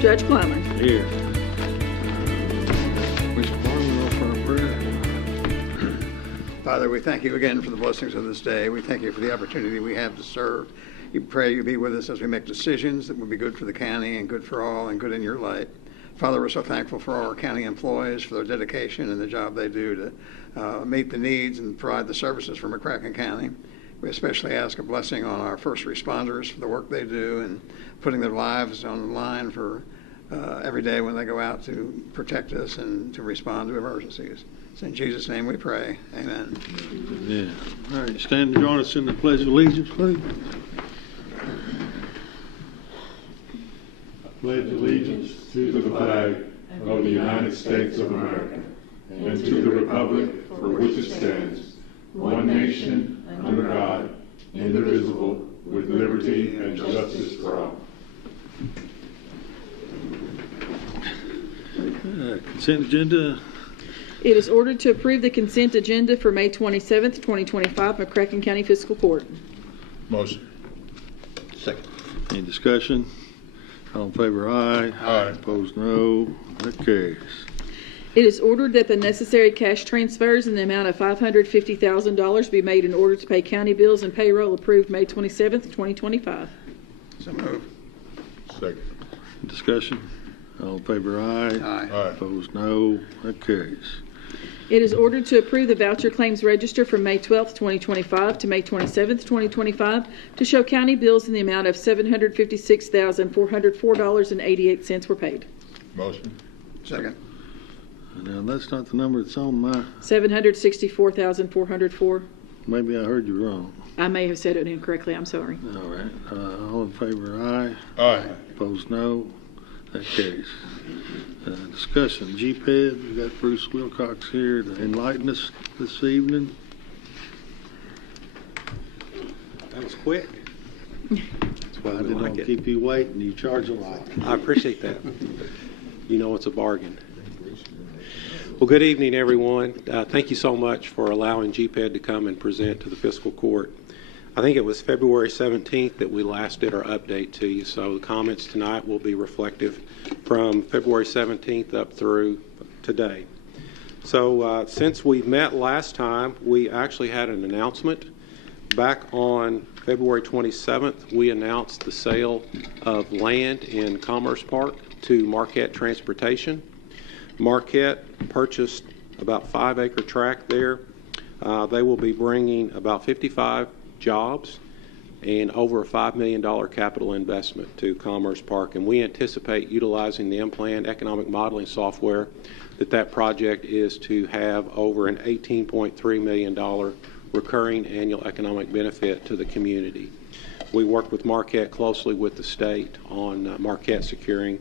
Judge Clymer. Here. Mr. Barlow for our prayer. Father, we thank you again for the blessings of this day. We thank you for the opportunity we have to serve. We pray you be with us as we make decisions that will be good for the county and good for all and good in your light. Father, we're so thankful for all our county employees, for their dedication and the job they do to meet the needs and provide the services for McCracken County. We especially ask a blessing on our first responders for the work they do and putting their lives on the line for every day when they go out to protect us and to respond to emergencies. So in Jesus' name we pray. Amen. Yeah. All right, stand and join us in the Pledge of Allegiance, please. I pledge allegiance to the flag of the United States of America and to the republic for which it stands, one nation, under God, indivisible, with liberty and justice for all. Consent agenda. It is ordered to approve the consent agenda for May 27th, 2025, McCracken County Fiscal Court. Motion. Second. Any discussion? All in favor, aye. Aye. Opposed, no. That carries. It is ordered that the necessary cash transfers in the amount of $550,000 be made in order to pay county bills and payroll approved May 27th, 2025. So move. Second. Discussion? All in favor, aye. Aye. Aye. Opposed, no. That carries. It is ordered to approve the voucher claims register from May 12th, 2025 to May 27th, 2025 to show county bills in the amount of $756,404.88 were paid. Motion. Second. Now, that's not the number that's on my... $764,404. Maybe I heard you wrong. I may have said it incorrectly. I'm sorry. All right. All in favor, aye. Aye. Opposed, no. That carries. Discussion, GPED. We've got Bruce Wilcox here to enlighten us this evening. That was quick. That's why I we didn't like want to it. keep you waiting. You charge a lot. I appreciate that. You know it's a bargain. Well, good evening, everyone. Thank you so much for allowing GPED to come and present to the fiscal court. I think it was February 17th that we last did our update to you, so the comments tonight will be reflective from February 17th up through today. So since we met last time, we actually had an announcement. Back on February 27th, we announced the sale of land in Commerce Park to Marquette Transportation. Marquette purchased about 5-acre tract there. They will be bringing about 55 jobs and over a $5 million capital investment to Commerce Park. And we anticipate utilizing the M-Plan economic modeling software that project is to have over an $18.3 million recurring annual economic benefit to the community. We work with Marquette closely with the state on Marquette securing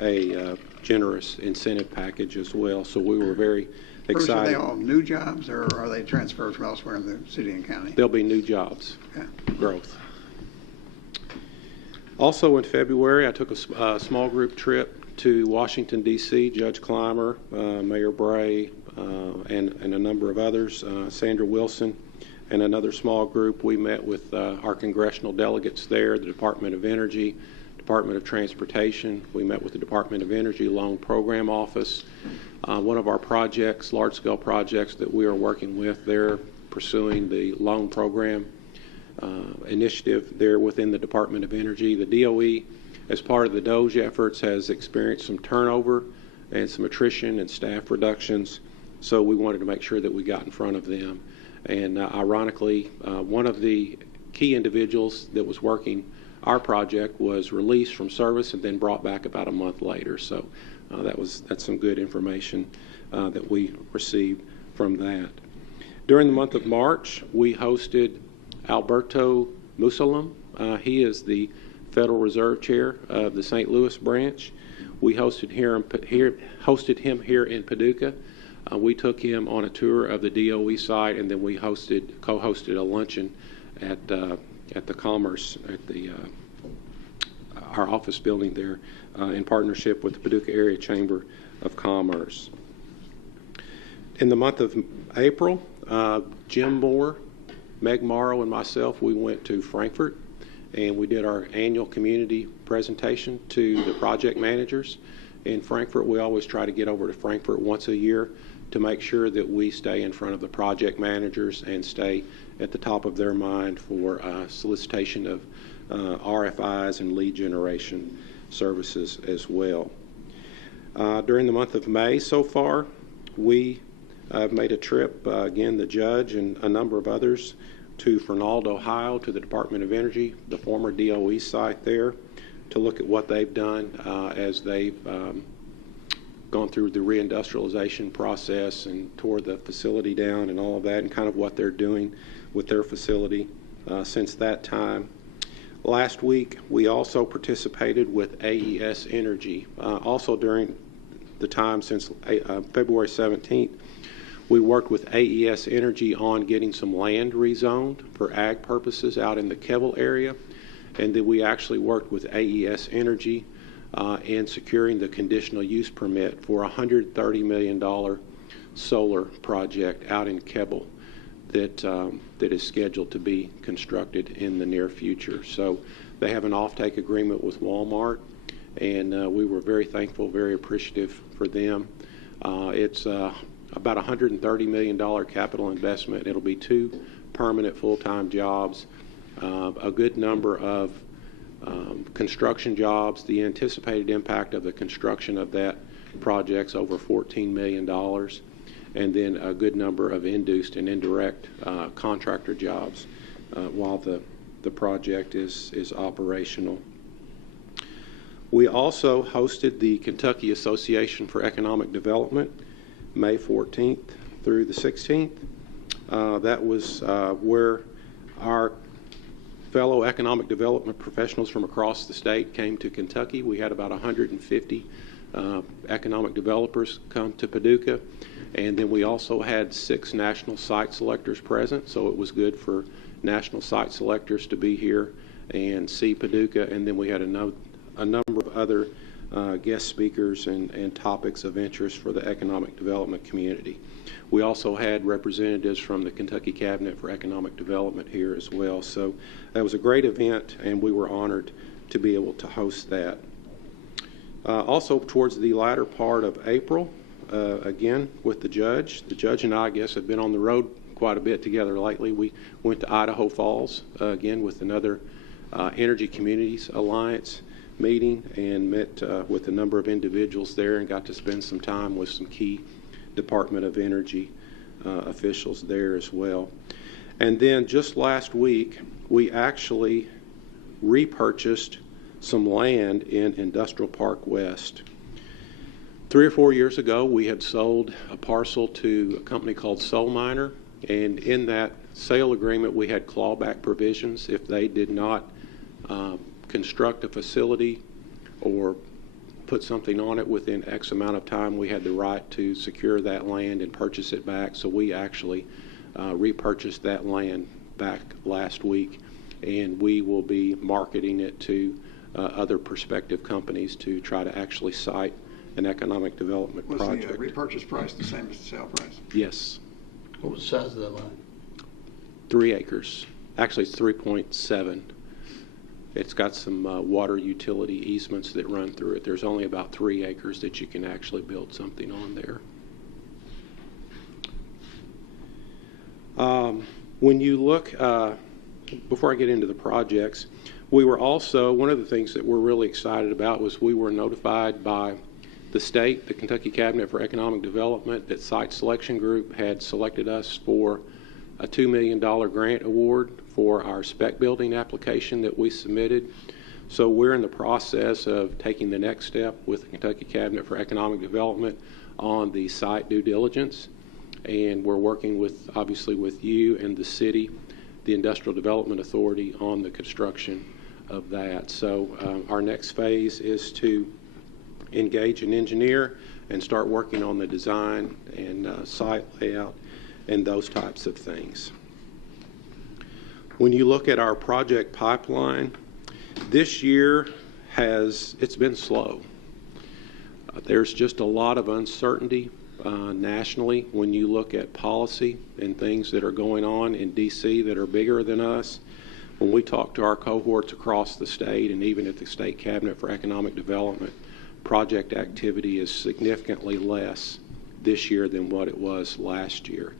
a generous incentive package as well. So we were very excited. Bruce, are they all new jobs or are they transferred from elsewhere in the city and county? There'll be new jobs, Okay. growth. Also in February, I took a small group trip to Washington, D.C. Judge Clymer, Mayor Bray, and a number of others, Sandra Wilson, and another small group. We met with our congressional delegates there, the Department of Energy, Department of Transportation. We met with the Department of Energy Loan Program Office. One of our projects, large-scale projects that we are working with, they're pursuing the loan program initiative there within the Department of Energy. The DOE, as part of the DOGE efforts, has experienced some turnover and some attrition and staff reductions, so we wanted to make sure that we got in front of them. And ironically, one of the key individuals that was working our project was released from service and then brought back about a month later. So that's some good information that we received from that. During the month of March, we hosted Alberto Musalem. He is the Federal Reserve Chair of the St. Louis branch. We hosted him here in Paducah. We took him on a tour of the DOE site, and then we co-hosted a luncheon at the Commerce, at our office building there, in partnership with the Paducah Area Chamber of Commerce. In the month of April, Jim Moore, Meg Morrow, and myself, we went to Frankfurt, and we did our annual community presentation to the project managers in Frankfort. We always try to get over to Frankfort once a year to make sure that we stay in front of the project managers and stay at the top of their mind for solicitation of RFIs and lead generation services as well. During the month of May so far, we have made a trip, again, the judge and a number of others, to Fernald, Ohio, to the Department of Energy, the former DOE site there, to look at what they've done as they've gone through the reindustrialization process and tore the facility down and all of that, and kind of what they're doing with their facility since that time. Last week, we also participated with AES Energy. Also during the time since February 17th, we worked with AES Energy on getting some land rezoned for ag purposes out in the Keble area. And then we actually worked with AES Energy in securing the conditional use permit for a $130 million solar project out in Keble that is scheduled to be constructed in the near future. So they have an offtake agreement with Walmart, and we were very thankful, very appreciative for them. It's about a $130 million capital investment. It'll be 2 permanent full-time jobs, a good number of construction jobs. The anticipated impact of the construction of that project's over $14 million, and then a good number of induced and indirect contractor jobs while the project is operational. We also hosted the Kentucky Association for Economic Development May 14th through the 16th. That was where our fellow economic development professionals from across the state came to Kentucky. We had about 150 economic developers come to Paducah, and then we also had 6 national site selectors present, so it was good for national site selectors to be here and see Paducah. And then we had a number of other guest speakers and topics of interest for the economic development community. We also had representatives from the Kentucky Cabinet for Economic Development here as well. So that was a great event, and we were honored to be able to host that. Also, towards the latter part of April, again, with the judge and I guess have been on the road quite a bit together lately. We went to Idaho Falls, again, with another Energy Communities Alliance meeting, and met with a number of individuals there and got to spend some time with some key Department of Energy officials there as well. And then just last week, we actually repurchased some land in Industrial Park West. 3 or 4 years ago, we had sold a parcel to a company called Soul Miner, and in that sale agreement, we had clawback provisions. If they did not construct a facility or put something on it within X amount of time, we had the right to secure that land and purchase it back. So we actually repurchased that land back last week, and we will be marketing it to other prospective companies to try to actually site an economic development project. Was the repurchase price the same as the sale price? Yes. What was the size of that land? 3 acres. Actually, it's 3.7. It's got some water utility easements that run through it. There's only about 3 acres that you can actually build something on there. When you look, before I get into the projects, we were also, one of the things that we're really excited about was we were notified by the state, the Kentucky Cabinet for Economic Development, that Site Selection Group had selected us for a $2 million grant award for our spec building application that we submitted. So we're in the process of taking the next step with the Kentucky Cabinet for Economic Development on the site due diligence. And we're working with, obviously, with you and the city, the Industrial Development Authority, on the construction of that. So our next phase is to engage an engineer and start working on the design and site layout and those types of things. When you look at our project pipeline, this year it's been slow. There's just a lot of uncertainty nationally when you look at policy and things that are going on in D.C. that are bigger than us. when we talk to our cohorts across the state and even at the State Cabinet for Economic Development, project activity is significantly less this year than what it was last year.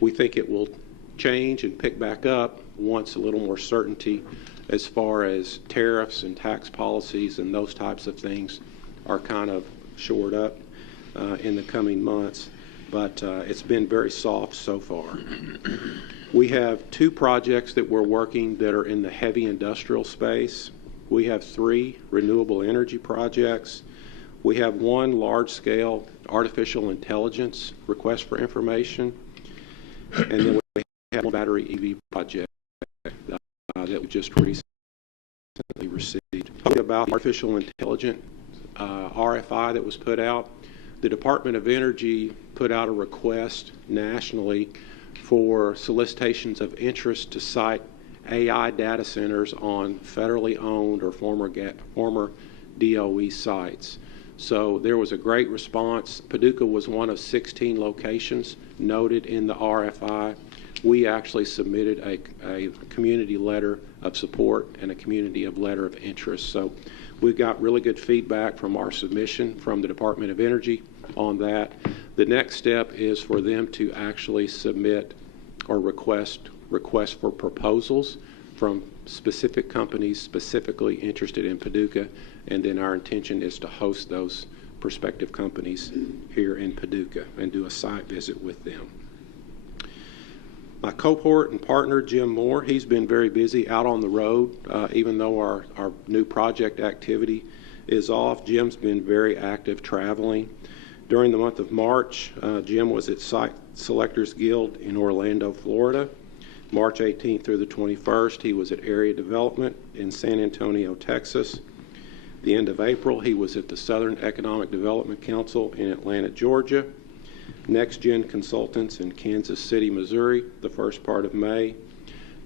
We think it will change and pick back up once a little more certainty as far as tariffs and tax policies and those types of things are kind of shored up in the coming months. But it's been very soft so far. We have 2 projects that we're working that are in the heavy industrial space. We have 3 renewable energy projects. We have 1 large-scale artificial intelligence request for information. And then we have 1 battery EV project that we just recently received. Talking about artificial intelligence RFI that was put out, the Department of Energy put out a request nationally for solicitations of interest to site AI data centers on federally owned or former DOE sites. So there was a great response. Paducah was one of 16 locations noted in the RFI. We actually submitted a community letter of support and a community letter of interest. So we've got really good feedback from our submission from the Department of Energy on that. The next step is for them to actually submit or request for proposals from specific companies specifically interested in Paducah, and then our intention is to host those prospective companies here in Paducah and do a site visit with them. My cohort and partner, Jim Moore, he's been very busy out on the road. Even though our new project activity is off, Jim's been very active traveling. During the month of March, Jim was at Site Selectors Guild in Orlando, Florida. March 18th through the 21st, he was at Area Development in San Antonio, Texas. The end of April, he was at the Southern Economic Development Council in Atlanta, Georgia. Next Gen Consultants in Kansas City, Missouri, the first part of May.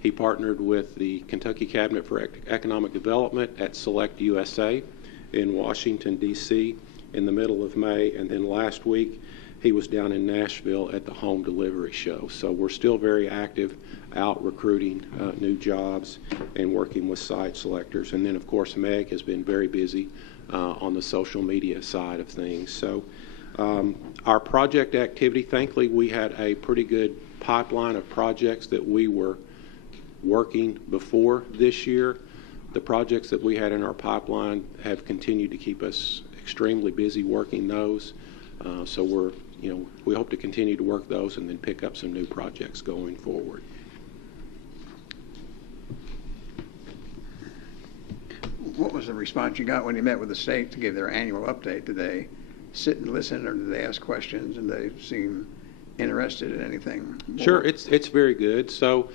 He partnered with the Kentucky Cabinet for Economic Development at Select USA in Washington, D.C. in the middle of May. And then last week, he was down in Nashville at the Home Delivery Show. So we're still very active out recruiting new jobs and working with site selectors. And then, of course, Meg has been very busy on the social media side of things. So our project activity, thankfully, we had a pretty good pipeline of projects that we were working before this year. The projects that we had in our pipeline have continued to keep us extremely busy working those. So we hope to continue to work those and then pick up some new projects going forward. What was the response you got when you met with the state to give their annual update? Did they sit and listen, or did they ask questions, and they seem interested in anything more? Sure, it's very good. So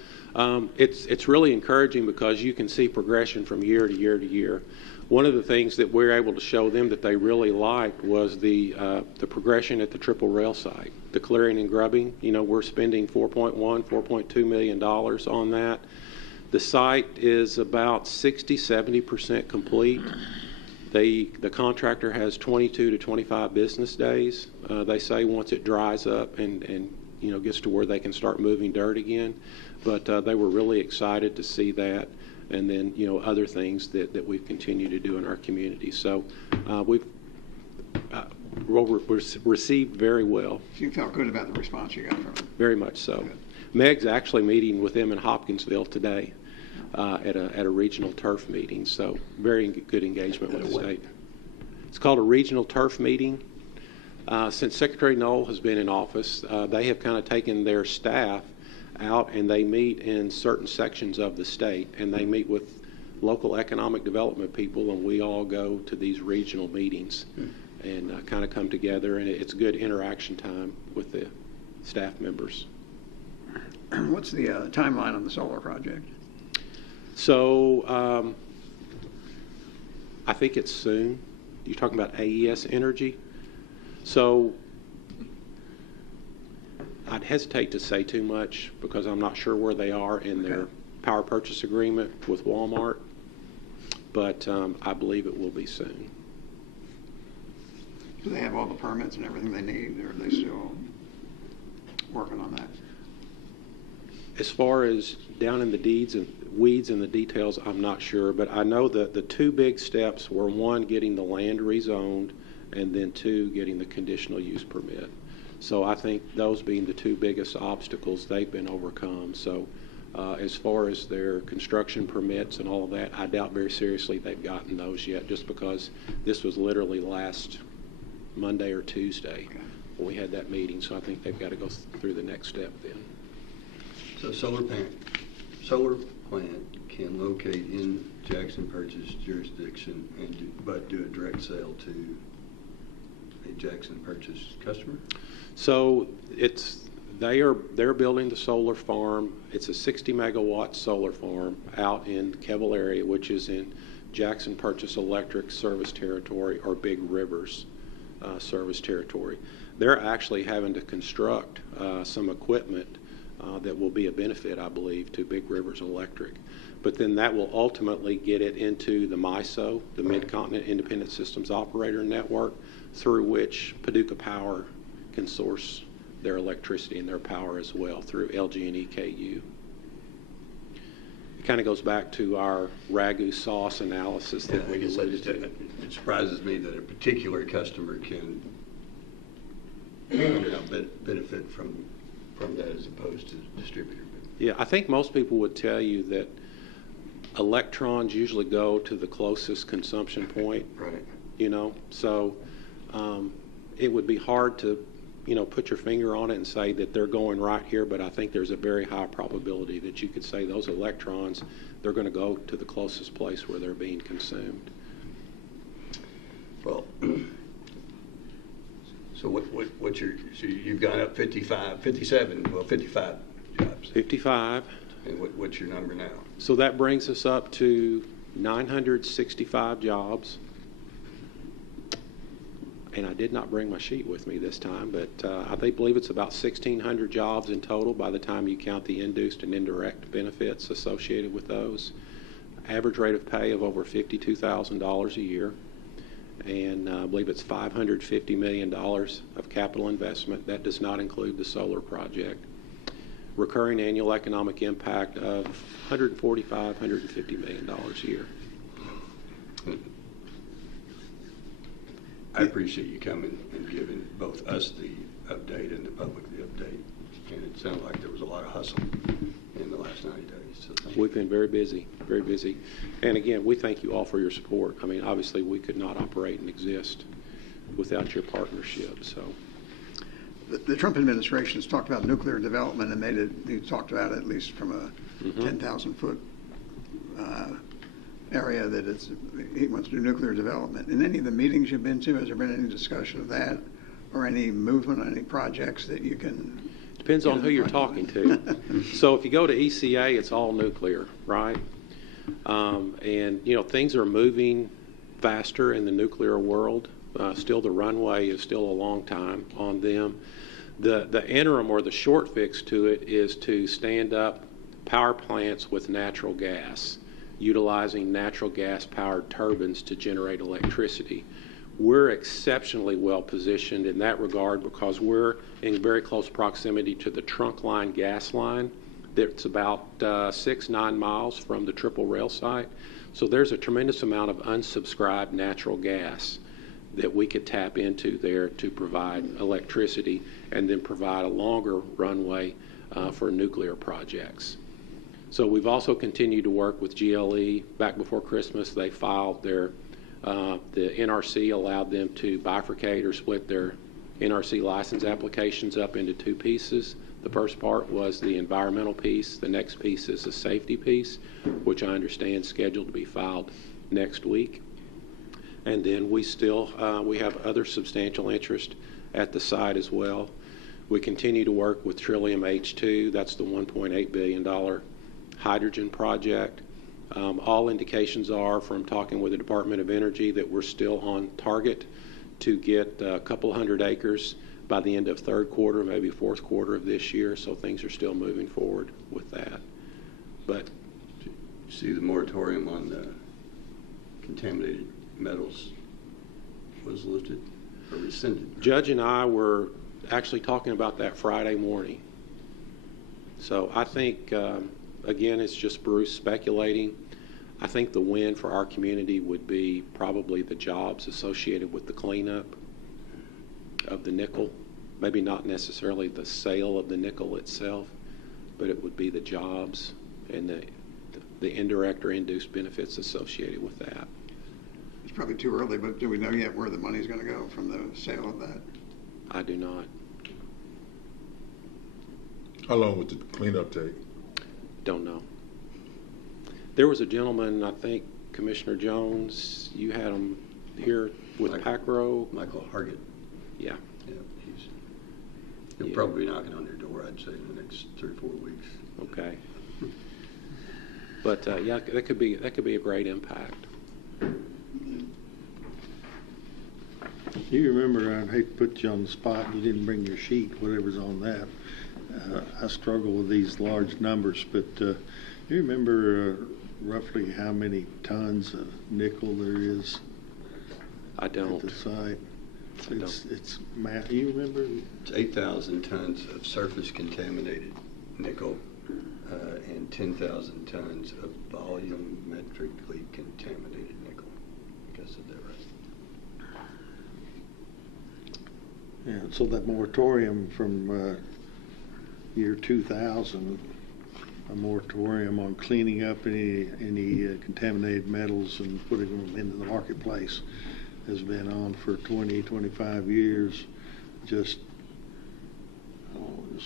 it's really encouraging because you can see progression from year to year to year. One of the things that we're able to show them that they really liked was the progression at the Triple Rail site, the clearing and grubbing. You know, we're spending $4.2 million on that. The site is about 60-70% complete. The contractor has 22 to 25 business days. They say once it dries up and gets to where they can start moving dirt again. But they were really excited to see that, and then other things that we've continued to do in our community. So we've received very well. So you felt good about the response you got from them? Very much so. Good. Meg's actually meeting with them in Hopkinsville today at a regional turf meeting. So very good engagement with the state. It's called a regional turf meeting. Since Secretary Knoll has been in office, they have kind of taken their staff out and they meet in certain sections of the state, and they meet with local economic development people, and we all go to these regional meetings and kind of come together, and it's good interaction time with the staff members. What's the timeline on the solar project? So I think it's soon. You're talking about AES Energy. So I'd hesitate to say too much because I'm not sure where they are in their power purchase agreement with Walmart, but I believe it will be soon. Do they have all the permits and everything they need, or are they still working on that? As far as down in the deeds, and weeds in the details, I'm not sure, but I know that the two big steps were, one, getting the land rezoned, and then two, getting the conditional use permit. So I think those being the two biggest obstacles, they've been overcome. So as far as their construction permits and all of that, I doubt very seriously they've gotten those yet, just because this was literally last Monday or Tuesday when we had that meeting. So I think they've got to go through the next step then. So solar plant can locate in Jackson Purchase jurisdiction but do a direct sale to a Jackson Purchase customer? So they're building the solar farm. It's a 60 megawatt solar farm out in Kevel area, which is in Jackson Purchase Electric service territory, or Big Rivers service territory. They're actually having to construct some equipment that will be a benefit, I believe, to Big Rivers Electric. But then that will ultimately get it into the MISO, the Mid-Continent Independent Systems Operator Network, through which Paducah Power can source their electricity and their power as well through LG and EKU. It kind of goes back to our ragu sauce analysis that we alluded to. It surprises me that a particular customer can benefit from that as opposed to distributor. Yeah, I think most people would tell you that electrons usually go to the closest consumption point. Right. So it would be hard to put your finger on it and say that they're going right here, but I think there's a very high probability that you could say those electrons, they're going to go to the closest place where they're being consumed. Well, so you've gone up 55 jobs. 55. And what's your number now? So that brings us up to 965 jobs. And I did not bring my sheet with me this time, but I believe it's about 1,600 jobs in total by the time you count the induced and indirect benefits associated with those. Average rate of pay of over $52,000 a year. And I believe it's $550 million of capital investment. That does not include the solar project. Recurring annual economic impact of $145, $150 million a year. I appreciate you coming and giving both us the update and the public the update. And it sounded like there was a lot of hustle in the last 90 days. So thank you. We've been very busy, very busy. And again, we thank you all for your support. I mean, obviously, we could not operate and exist without your partnership. So, The Trump administration has talked about nuclear development and he talked about it at least from a 10,000-foot area that he wants to do nuclear development. In any of the meetings you've been to, has there been any discussion of that or any movement on any projects that you can? Depends on who you're talking to. So if you go to ECA, it's all nuclear, right? And, things are moving faster in the nuclear world. Still, the runway is still a long time on them. The interim or the short fix to it is to stand up power plants with natural gas, utilizing natural gas powered turbines to generate electricity. We're exceptionally well positioned in that regard because we're in very close proximity to the trunk line gas line that's about 6-9 miles from the Triple Rail site. So there's a tremendous amount of unsubscribed natural gas that we could tap into there to provide electricity and then provide a longer runway for nuclear projects. So we've also continued to work with GLE. Back before Christmas, they filed the NRC allowed them to bifurcate or split their NRC license applications up into two pieces. The first part was the environmental piece. The next piece is the safety piece, which I understand is scheduled to be filed next week. And then we have other substantial interest at the site as well. We continue to work with Trillium H2. That's the $1.8 billion hydrogen project. All indications are from talking with the Department of Energy that we're still on target to get a couple hundred acres by the end of third quarter, maybe fourth quarter of this year. So things are still moving forward with that. But you see the moratorium on the contaminated metals was lifted or rescinded? Judge and I were actually talking about that Friday morning. So I think again, it's just Bruce speculating. I think the win for our community would be probably the jobs associated with the cleanup of the nickel. Maybe not necessarily the sale of the nickel itself, but it would be the jobs and the indirect or induced benefits associated with that. It's probably too early, but do we know yet where the money's going to go from the sale of that? I do not. How long would the cleanup take? Don't know. There was a gentleman, I think, Commissioner Jones, you had him here with Pacro. Michael Hargett. Yeah. Yeah, he'll probably be knocking on your door, I'd say, in the next 3 or 4 weeks. Okay. But yeah, that could be a great impact. You remember, I'd hate to put you on the spot, you didn't bring your sheet, whatever's on that. I struggle with these large numbers, but you remember roughly how many tons of nickel there is I don't. at the site? I don't. It's math. You remember? It's 8,000 tons of surface contaminated nickel and 10,000 tons of volumetrically contaminated nickel. I think I said that right. Yeah, so that moratorium from year 2000, a moratorium on cleaning up any contaminated metals and putting them into the marketplace, has been on for 20, 25 years. Just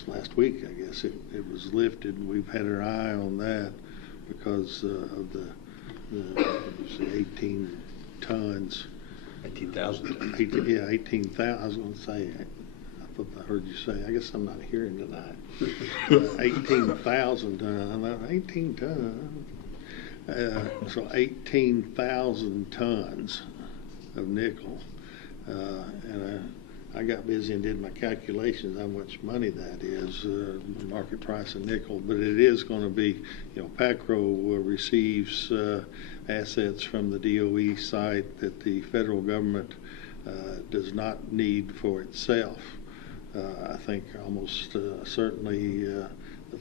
last week, I guess, it was lifted, and we've had our eye on that because of the 18 tons. 18,000 tons. 18,000. I was going to say, I thought I heard you say, I guess I'm not hearing tonight. 18,000 tons, 18 tons. So 18,000 tons of nickel. And I got busy and did my calculations how much money that is, market price of nickel. But it is going to be, PACRO receives assets from the DOE site that the federal government does not need for itself. I think almost certainly the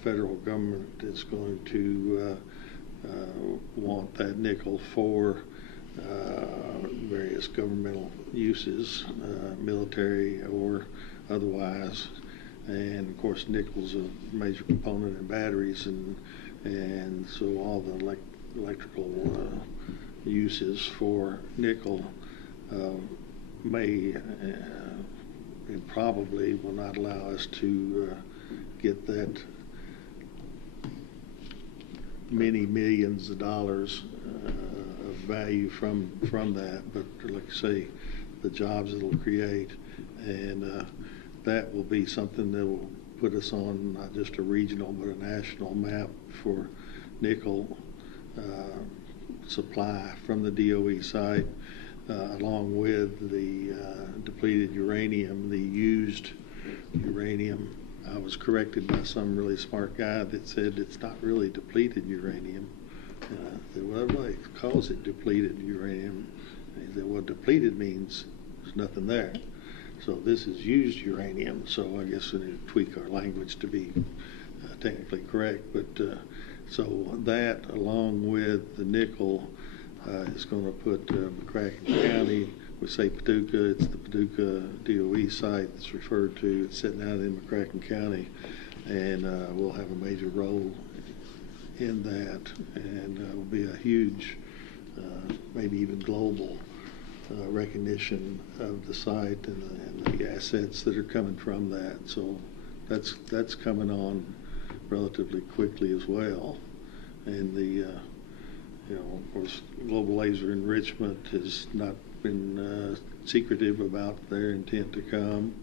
federal government is going to want that nickel for various governmental uses, military or otherwise. And of course, nickel's a major component in batteries, and so all the electrical uses for nickel may and probably will not allow us to get that many millions of dollars of value from that, but like I say, the jobs it'll create, and that will be something that will put us on not just a regional but a national map for nickel supply from the DOE site, along with the depleted uranium, the used uranium. I was corrected by some really smart guy that said it's not really depleted uranium. I said, well, they calls it depleted uranium. And he said, well, depleted means there's nothing there. So this is used uranium. So I guess we need to tweak our language to be technically correct. But so that, along with the nickel, is going to put McCracken County. We say Paducah, it's the Paducah DOE site that's referred to. It's sitting out in McCracken County, and we'll have a major role in that, and will be a huge, maybe even global recognition of the site and the assets that are coming from that. So that's coming on relatively quickly as well, and the of course, Global Laser Enrichment has not been secretive about their intent to come,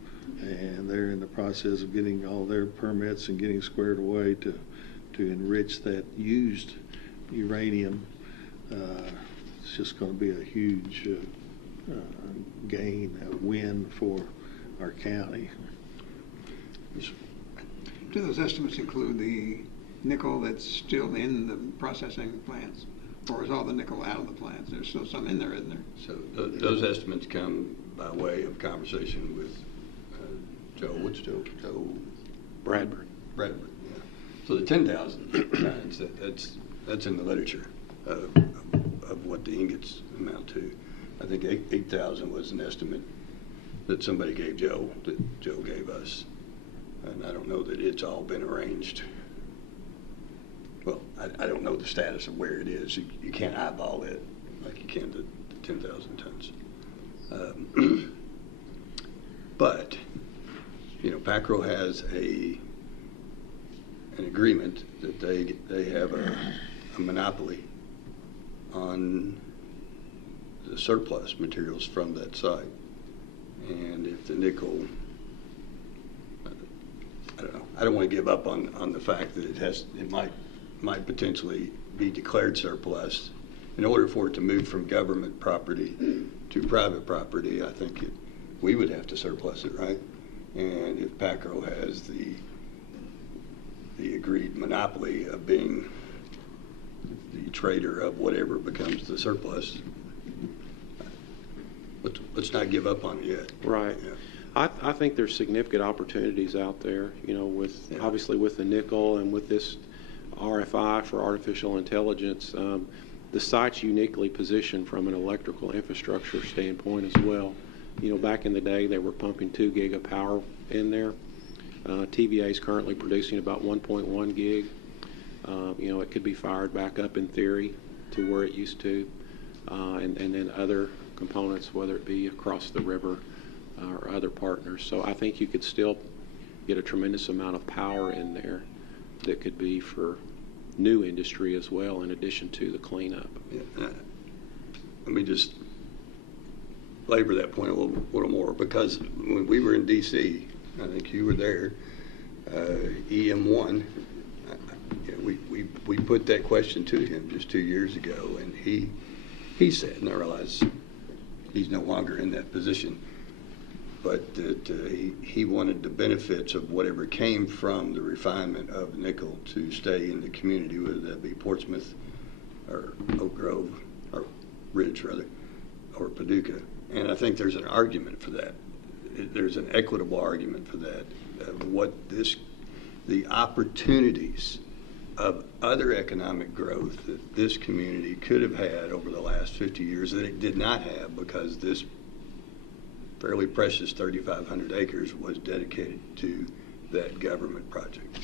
and they're in the process of getting all their permits and getting squared away to enrich that used uranium. It's just going to be a huge gain, a win for our county. Do those estimates include the nickel that's still in the processing plants? Or is all the nickel out of the plants? There's still some in there, isn't there? So those estimates come by way of conversation with Joe. What's Joe? Joe Bradbury. Bradbury. Yeah. So the 10,000 tons, that's in the literature of what the ingots amount to. I think 8,000 was an estimate that somebody gave Joe, that Joe gave us. And I don't know that it's all been arranged. Well, I don't know the status of where it is. You can't eyeball it like you can the 10,000 tons. But, you know, PACRO has an agreement that they have a monopoly on the surplus materials from that site. And if the nickel, I don't know, I don't want to give up on the fact that it might potentially be declared surplus. In order for it to move from government property to private property, I think we would have to surplus it, right? And if PACRO has the agreed monopoly of being the trader of whatever becomes the surplus, let's not give up on it yet. Right. Yeah. I think there's significant opportunities out there, you know, with obviously with the nickel and with this RFI for artificial intelligence. The site's uniquely positioned from an electrical infrastructure standpoint as well. You know, back in the day, they were pumping 2 gig of power in there. TVA is currently producing about 1.1 gig. You know, it could be fired back up in theory to where it used to. And then other components, whether it be across the river or other partners. So I think you could still get a tremendous amount of power in there that could be for new industry as well, in addition to the cleanup. Yeah. Let me just labor that point a little more, because when we were in D.C., I think you were there, EM1, we put that question to him just 2 years ago, and he said, and I realize he's no longer in that position, but that he wanted the benefits of whatever came from the refinement of nickel to stay in the community, whether that be Portsmouth or Oak Grove or Ridge, rather, or Paducah. And I think there's an argument for that. There's an equitable argument for that, of what the opportunities of other economic growth that this community could have had over the last 50 years that it did not have, because this fairly precious 3,500 acres was dedicated to that government project.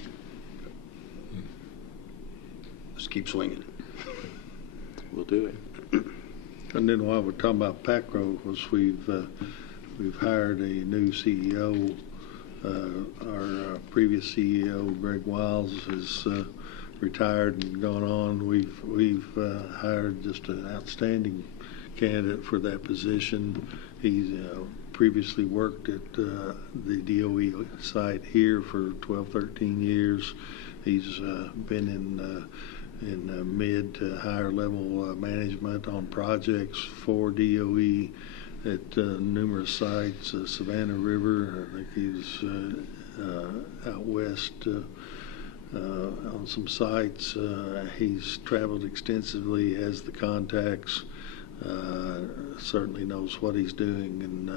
Let's keep swinging. We'll do it. And then while we're talking about PACRO, was we've hired a new CEO. Our previous CEO, Greg Wiles, is retired and gone on. We've hired just an outstanding candidate for that position. He's previously worked at the DOE site here for 12, 13 years. He's been in mid to higher level management on projects for DOE at numerous sites, Savannah River. I think he's out west on some sites. He's traveled extensively, has the contacts, certainly knows what he's doing, and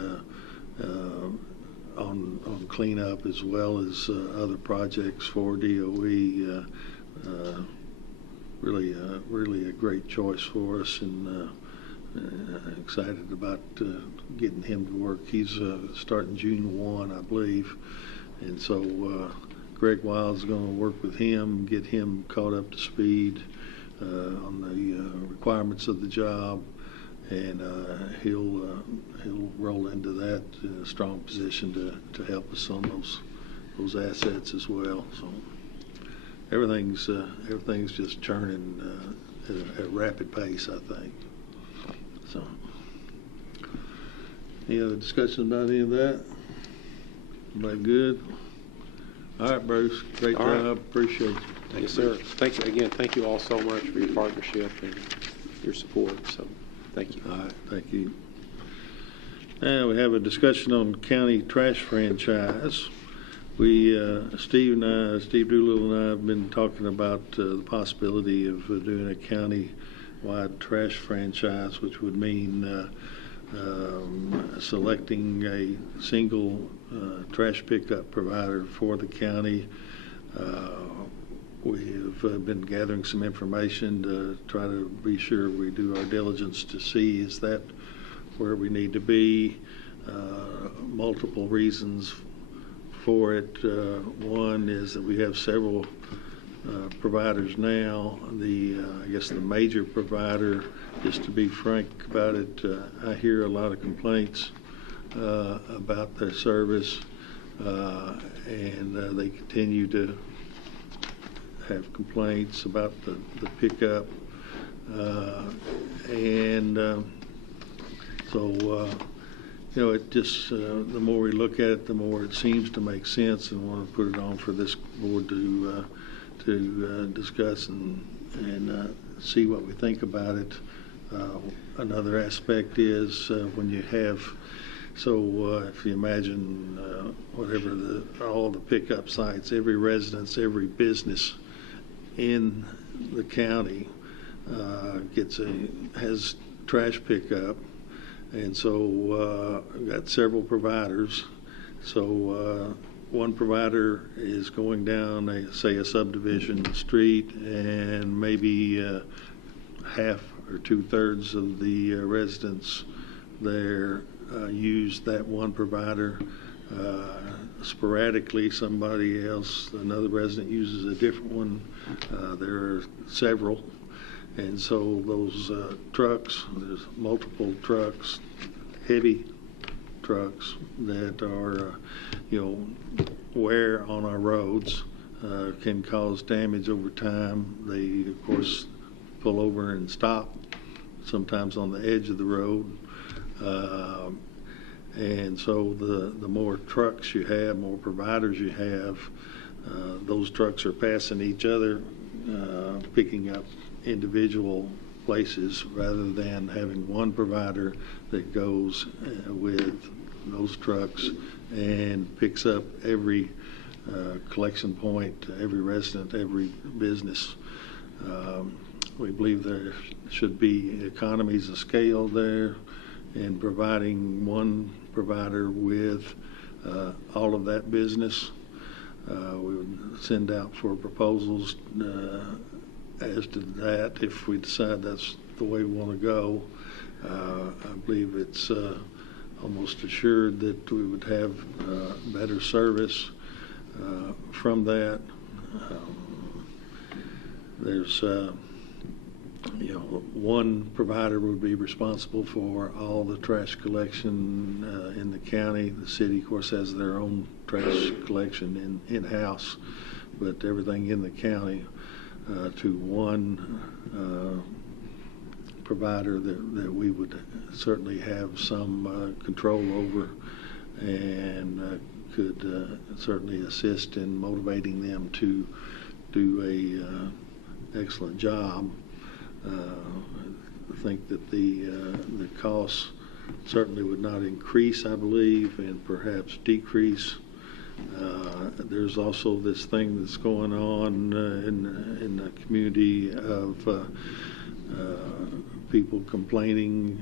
on cleanup as well as other projects for DOE. Really a great choice for us, and excited about getting him to work. He's starting June 1, I believe, and so Greg Wiles is going to work with him, get him caught up to speed on the requirements of the job, and he'll roll into that in a strong position to help us on those assets as well. So everything's just churning at a rapid pace, I think. So, any other discussion about any of that? Everybody good? All right, Bruce. Great All job. right. Appreciate you. Yes, sir. Thank you again. Thank you all so much for your partnership and your support. So, thank you. All right, thank you. Now we have a discussion on county trash franchise. Steve Doolittle and I have been talking about the possibility of doing a county-wide trash franchise, which would mean selecting a single trash pickup provider for the county. We have been gathering some information to try to be sure we do our diligence to see is that where we need to be. Multiple reasons for it. One is that we have several providers now. I guess the major provider, just to be frank about it, I hear a lot of complaints about their service, and they continue to have complaints about the pickup, it just, the more we look at it, the more it seems to make sense, and want to put it on for this board to discuss and see what we think about it. Another aspect is when you have, if you imagine all the pickup sites, every residence, every business in the county has trash pickup. And so we've got several providers. So one provider is going down, say, a subdivision street, and maybe half or 2/3 of the residents there use that one provider. Sporadically, somebody else, another resident, uses a different one. There are several. And so those trucks, there's multiple trucks, heavy trucks that are, wear on our roads, can cause damage over time. They, of course, pull over and stop, sometimes on the edge of the road. And so the more trucks you have, more providers you have, those trucks are passing each other, picking up individual places rather than having one provider that goes with those trucks and picks up every collection point, every resident, every business. We believe there should be economies of scale there in providing one provider with all of that business. We would send out for proposals as to that if we decide that's the way we want to go. I believe it's almost assured that we would have better service from that. There's one provider would be responsible for all the trash collection in the county. The city, of course, has their own trash collection in-house, but everything in the county to one provider that we would certainly have some control over and could certainly assist in motivating them to do a excellent job. I think that the costs certainly would not increase, I believe, and perhaps decrease. There's also this thing that's going on in the community of people complaining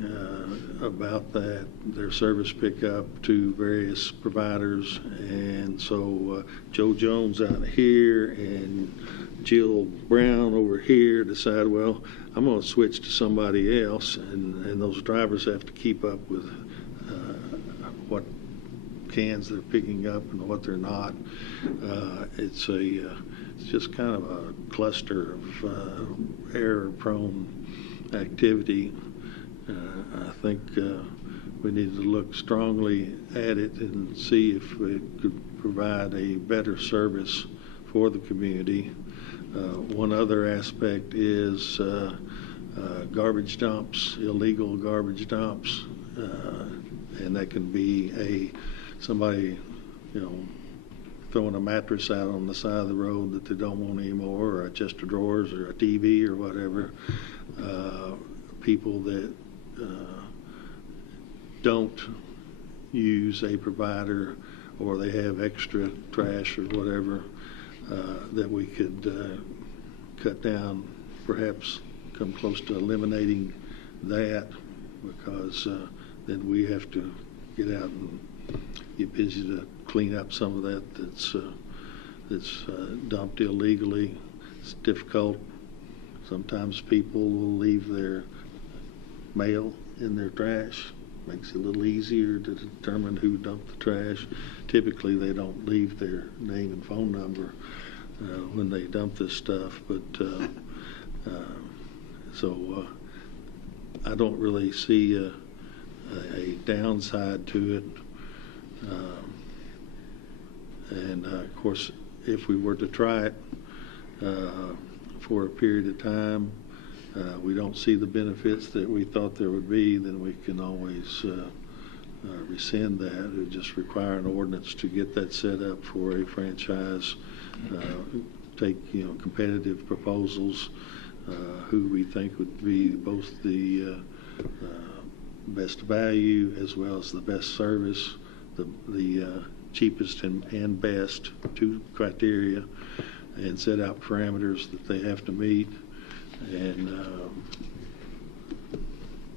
about their service pickup to various providers, and so Joe Jones out here and Jill Brown over here decide, well, I'm going to switch to somebody else, and those drivers have to keep up with what cans they're picking up and what they're not. It's just kind of a cluster of error-prone activity. I think we need to look strongly at it and see if it could provide a better service for the community. One other aspect is garbage dumps, illegal garbage dumps, and that can be somebody, throwing a mattress out on the side of the road that they don't want anymore, or a chest of drawers, or a TV, or whatever. People that don't use a provider, or they have extra trash or whatever, that we could cut down, perhaps come close to eliminating that, because then we have to get out and get busy to clean up some of that that's dumped illegally. It's difficult. Sometimes people will leave their mail in their trash. Makes it a little easier to determine who dumped the trash. Typically, they don't leave their name and phone number when they dump this stuff, but so I don't really see a downside to it. And of course, if we were to try it for a period of time, we don't see the benefits that we thought there would be, then we can always rescind that. It would just require an ordinance to get that set up for a franchise. Take competitive proposals, who we think would be both the best value as well as the best service, the cheapest and best, two criteria, and set out parameters that they have to meet. And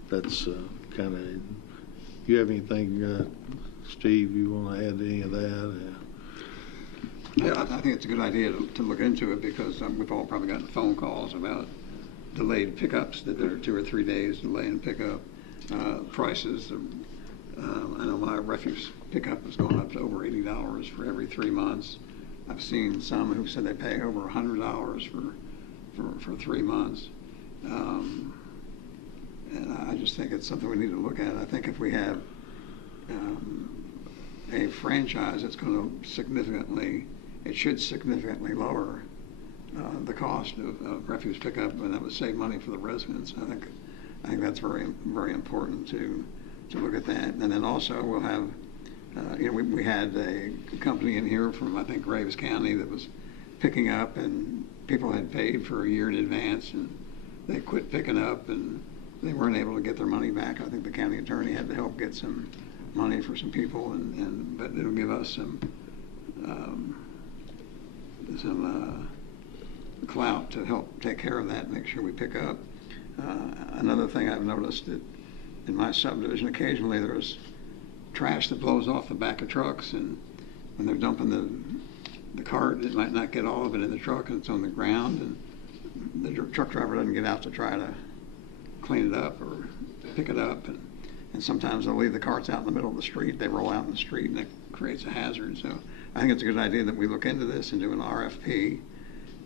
that's kind of. You have anything, Steve? You want to add to any of that? Yeah, I think it's a good idea to look into it, because we've all probably gotten phone calls about delayed pickups, that there are 2 or 3 days delay in pickup. Prices. I know my refuse pickup has gone up to over $80 for every 3 months. I've seen some who said they pay over $100 for 3 months. And I just think it's something we need to look at. I think if we have a franchise that's going to it should significantly lower the cost of refuse pickup, and that would save money for the residents. I think that's very, very important to look at that. And then also we'll have, we had a company in here from, I think, Graves County that was picking up, and people had paid for a year in advance, and they quit picking up, and they weren't able to get their money back. I think the county attorney had to help get some money for some people, but it'll give us some clout to help take care of that, make sure we pick up. Another thing I've noticed that in my subdivision, occasionally there's trash that blows off the back of trucks, and when they're dumping the cart, it might not get all of it in the truck, and it's on the ground, and the truck driver doesn't get out to try to clean it up or pick it up. And sometimes they'll leave the carts out in the middle of the street. They roll out in the street, and it creates a hazard. So I think it's a good idea that we look into this and do an RFP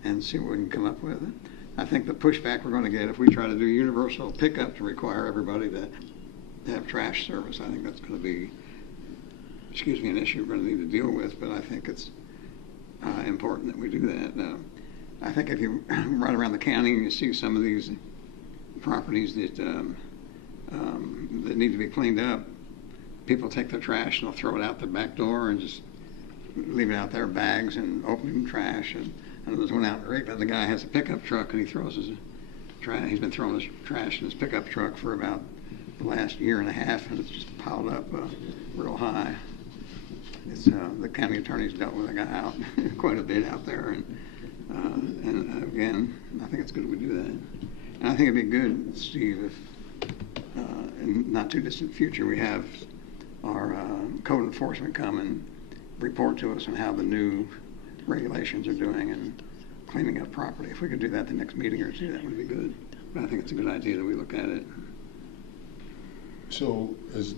and see what we can come up with. I think the pushback we're going to get if we try to do universal pickup to require everybody to have trash service, I think that's going to be, an issue we're going to need to deal with. But I think it's important that we do that. I think if you ride around the county and you see some of these properties that need to be cleaned up, people take their trash and they'll throw it out the back door and just leave it out there, bags and open trash. And there's one out in Rickman, the guy has a pickup truck, and he throws his trash. He's been throwing his trash in his pickup truck for about the last year and a half, and it's just piled up real high. It's the county attorney's dealt with a guy out quite a bit out there, and again, I think it's good we do that. And I think it'd be good, Steve, if in not too distant future we have our code enforcement come and report to us on how the new regulations are doing and cleaning up property. If we could do that the next meeting or two, that would be good. But I think it's a good idea that we look at it. So as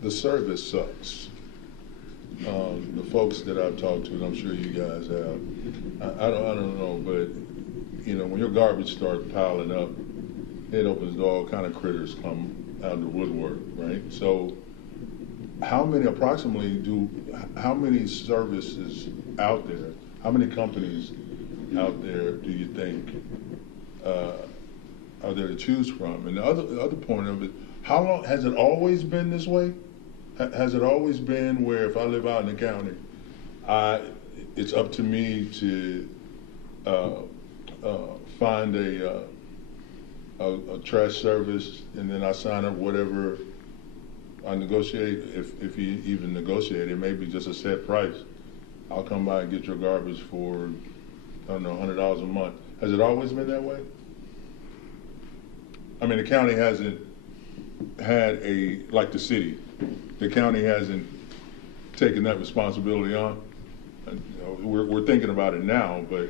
the service sucks. The folks that I've talked to, and I'm sure you guys have, I don't know, but when your garbage starts piling up, it opens to all kind of critters come out of the woodwork, right? So how many services out there, how many companies out there do you think are there to choose from? And the other point of it, how long has it always been this way? Has it always been where if I live out in the county, it's up to me to find a trash service, and then I sign up whatever I negotiate, if you even negotiate, it may be just a set price. I'll come by and get your garbage for, I don't know, $100 a month. Has it always been that way? The county hasn't had like the city, the county hasn't taking that responsibility on? And, you know, we're thinking about it now, but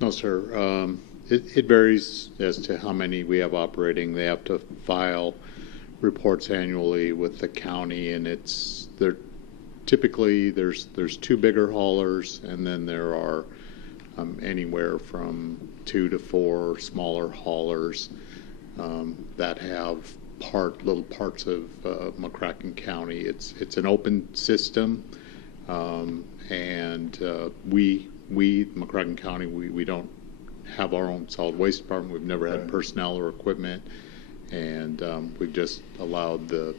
No, sir. It varies as to how many we have operating. They have to file reports annually with the county, and they're typically there's two bigger haulers, and then there are anywhere from 2 to 4 smaller haulers that have little parts of McCracken County. It's an open system, and we McCracken County, we don't have our own solid waste department. We've never had personnel or equipment, and we've just allowed the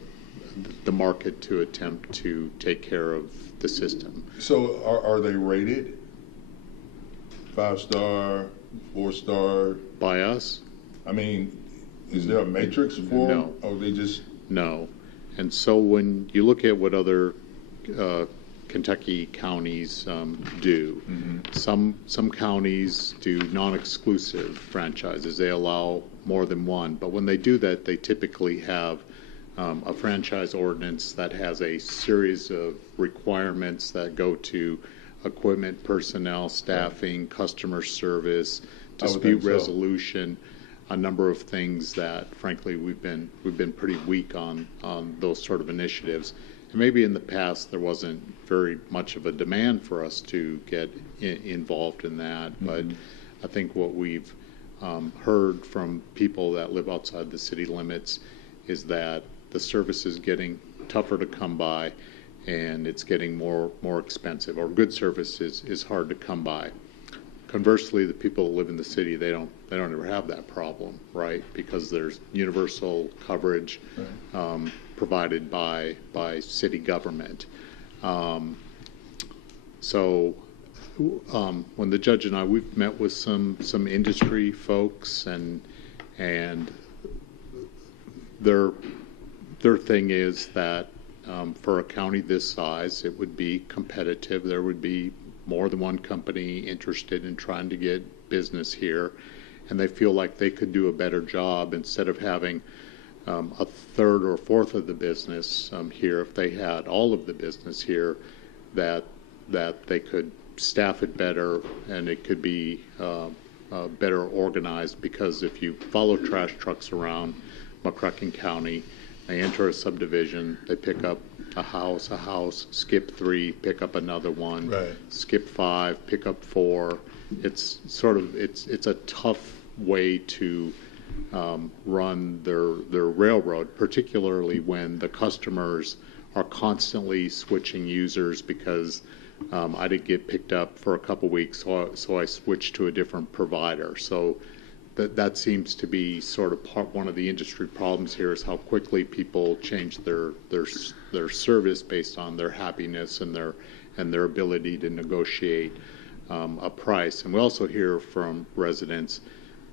market to attempt to take care of the system. so are they rated 5-star, 4-star? By us? I mean, is there a matrix for them? No. Or they just No. And so when you look at what other Kentucky counties do, some counties do non-exclusive franchises. They allow more than one. But when they do that, they typically have a franchise ordinance that has a series of requirements that go to equipment, personnel, staffing, customer service, I would dispute think so. resolution, a number of things that, frankly, we've been pretty weak on those sort of initiatives. And maybe in the past there wasn't very much of a demand for us to get involved in that, but I think what we've heard from people that live outside the city limits is that the service is getting tougher to come by, and it's getting more expensive, or good service is hard to come by. Conversely, the people that live in the city, they don't ever have that problem, right? Because there's universal coverage provided by city government. So when the judge and I, we've met with some industry folks, and their thing is that for a county this size, it would be competitive. There would be more than one company interested in trying to get business here, and they feel like they could do a better job instead of having a third or fourth of the business here. If they had all of the business here, that they could staff it better, and it could be better organized. Because if you follow trash trucks around McCracken County, they enter a subdivision, they pick up a house, skip 3, pick up another one, skip 5, pick up 4. It's a tough way to run their railroad, particularly when the customers are constantly switching users because I didn't get picked up for a couple weeks, so I switched to a different provider. So that seems to be sort of one of the industry problems here, is how quickly people change their service based on their happiness and their ability to negotiate a price. And we also hear from residents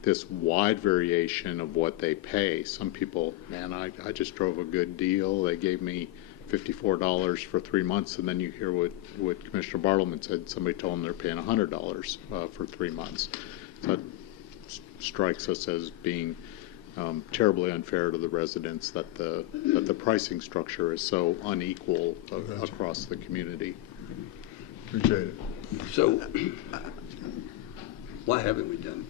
this wide variation of what they pay. Some people, man, I just drove a good deal. They gave me $54 for 3 months, and then you hear what Commissioner Bartleman said. Somebody told them they're paying $100 for 3 months. So that strikes us as being terribly unfair to the residents, that the pricing structure is so unequal across the community. appreciate it. So, why haven't we done?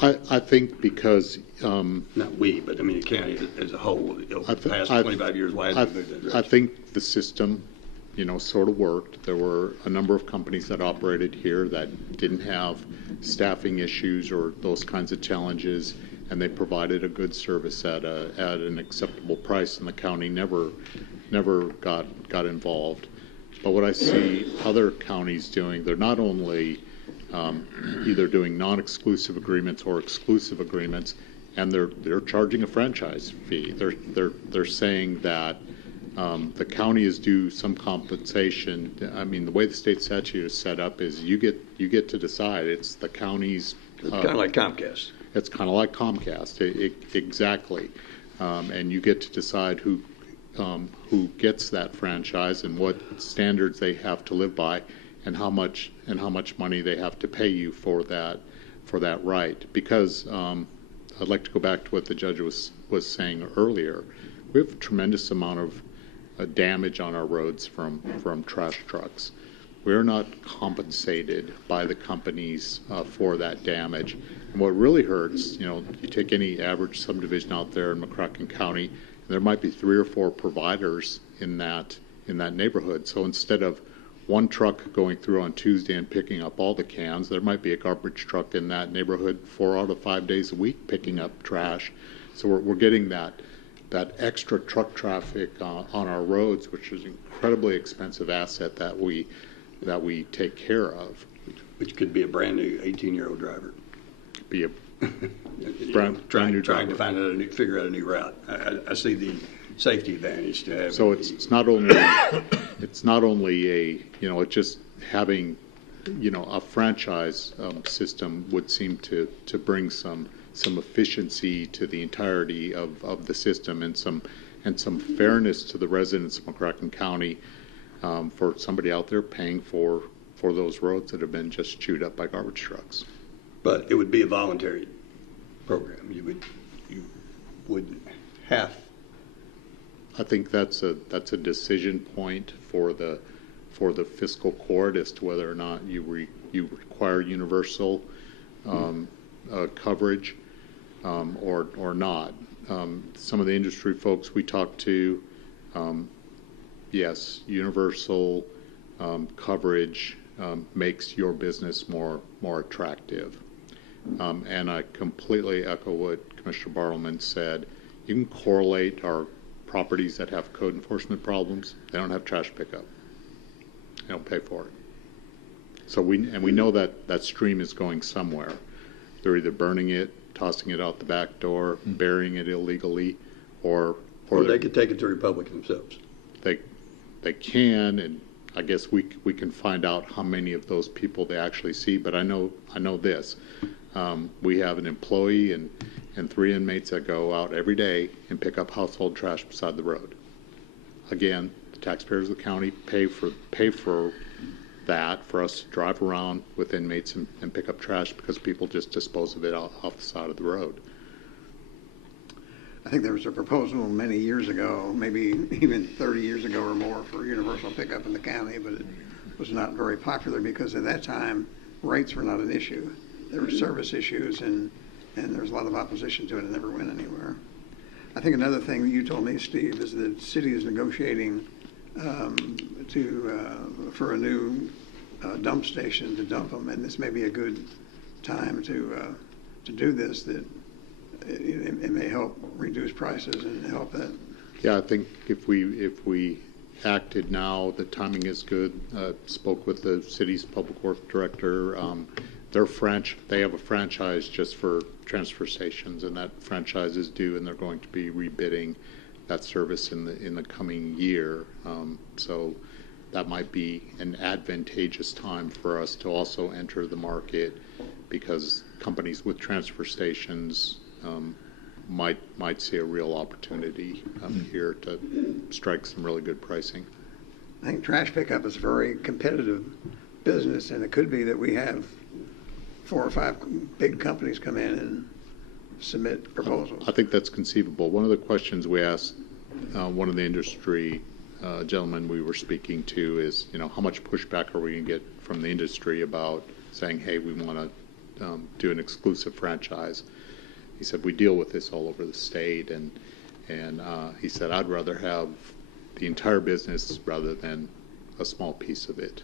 I think because Not we, but I mean the county as a whole, over the past 25 years, why hasn't we moved that I direction? think the system, sort of worked. There were a number of companies that operated here that didn't have staffing issues or those kinds of challenges, and they provided a good service at an acceptable price, and the county never got involved. But what I see other counties doing, they're not only either doing non-exclusive agreements or exclusive agreements, and they're charging a franchise fee. They're saying that the county is due some compensation. I mean, the way the state statute is set up is you get to decide. It's the county's. It's kind of like Comcast. It's kind of like Comcast, exactly, and you get to decide who gets that franchise and what standards they have to live by, and how much money they have to pay you for that right. Because I'd like to go back to what the judge was saying earlier. We have a tremendous amount damage on our roads from trash trucks. We're not compensated by the companies for that damage. And what really hurts, you take any average subdivision out there in McCracken County, and there might be 3 or 4 providers in that neighborhood. So instead of one truck going through on Tuesday and picking up all the cans, there might be a garbage truck in that neighborhood 4 out of 5 days a week picking up trash. So we're getting that extra truck traffic on our roads, which is an incredibly expensive asset that we take care of. Which could be a brand new 18-year-old driver. Be a brand new driver. Trying to figure out a new route. I see the safety advantage to have. So it's not only it's just having a franchise system would seem to bring some efficiency to the entirety of the system and some fairness to the residents of McCracken County for somebody out there paying for those roads that have been just chewed up by garbage trucks. But it would be a voluntary program. You would have. I think that's a decision point for the fiscal court as to whether or not you require universal coverage or not. Some of the industry folks we talked to, yes, universal coverage makes your business more attractive. And I completely echo what Commissioner Bartleman said. You can correlate our properties that have code enforcement problems. They don't have trash pickup. They don't pay for it. So we know that stream is going somewhere. They're either burning it, tossing it out the back door, burying it illegally, or they could take it to Republic themselves. They can, and I guess we can find out how many of those people they actually see. But I know this. We have an employee and 3 inmates that go out every day and pick up household trash beside the road. Again, the taxpayers of the county pay for that, for us to drive around with inmates and pick up trash because people just dispose of it off the side of the road. I think there was a proposal many years ago, maybe even 30 years ago or more, for universal pickup in the county, but it was not very popular because at that time rates were not an issue. There were service issues and there was a lot of opposition to it and never went anywhere. I think another thing that you told me, Steve, is that the city is negotiating for a new dump station to dump them, and this may be a good time to do this. That it may help reduce prices and help that. Yeah, I think if we acted now, the timing is good. Spoke with the city's public works director. They have a franchise just for transfer stations, and that franchise is due, and they're going to be rebidding that service in the coming year. So that might be an advantageous time for us to also enter the market, because companies with transfer stations might see a real opportunity here to strike some really good pricing. I think trash pickup is a very competitive business, and it could be that we have 4 or 5 big companies come in and submit proposals. I think that's conceivable. One of the questions we asked one of the industry gentlemen we were speaking to is, how much pushback are we going to get from the industry about saying, hey, we want to do an exclusive franchise. He said, we deal with this all over the state, and he said, I'd rather have the entire business rather than a small piece of it.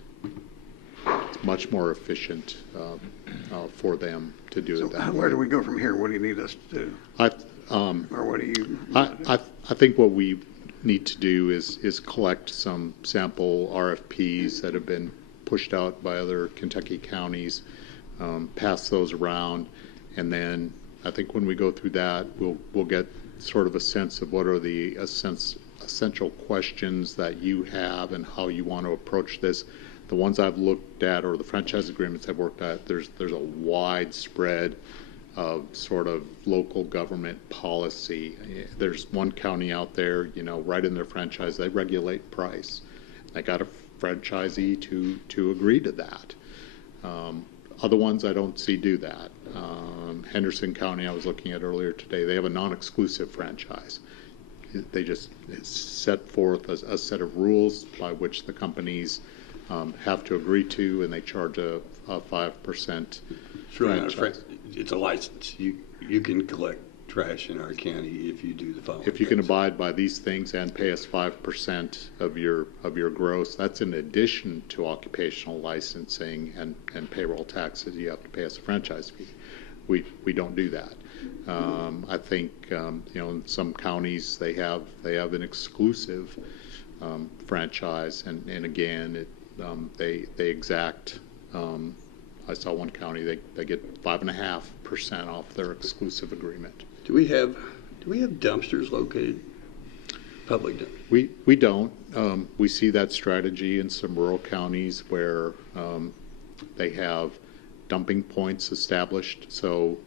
It's much more efficient for them to do it that way. Where do we go from here? What do you need us to do? Or what do you? I think what we need to do is collect some sample RFPs that have been pushed out by other Kentucky counties, pass those around, and then I think when we go through that, we'll get sort of a sense of what are the essential questions that you have and how you want to approach this. The ones I've looked at, or the franchise agreements I've worked at, there's a wide spread of sort of local government policy. There's one county out there, right in their franchise, they regulate price. They got a franchisee to agree to that. Other ones I don't see do that. Henderson County I was looking at earlier today, they have a non-exclusive franchise. they just set forth a set of rules by which the companies have to agree to, and they charge a 5% It's really not a franchise. it's a license. You can collect trash in our county if you do the following. If you can things. abide by these things and pay us 5% of your gross, that's in addition to occupational licensing and payroll taxes. You have to pay us a franchise fee. We don't do that. I think in some counties they have an exclusive franchise, and again they exact. I saw one county they get 5.5% off their exclusive agreement. Do we have dumpsters located? Public dumpsters? We don't. We see that strategy in some rural counties where they have dumping points established. So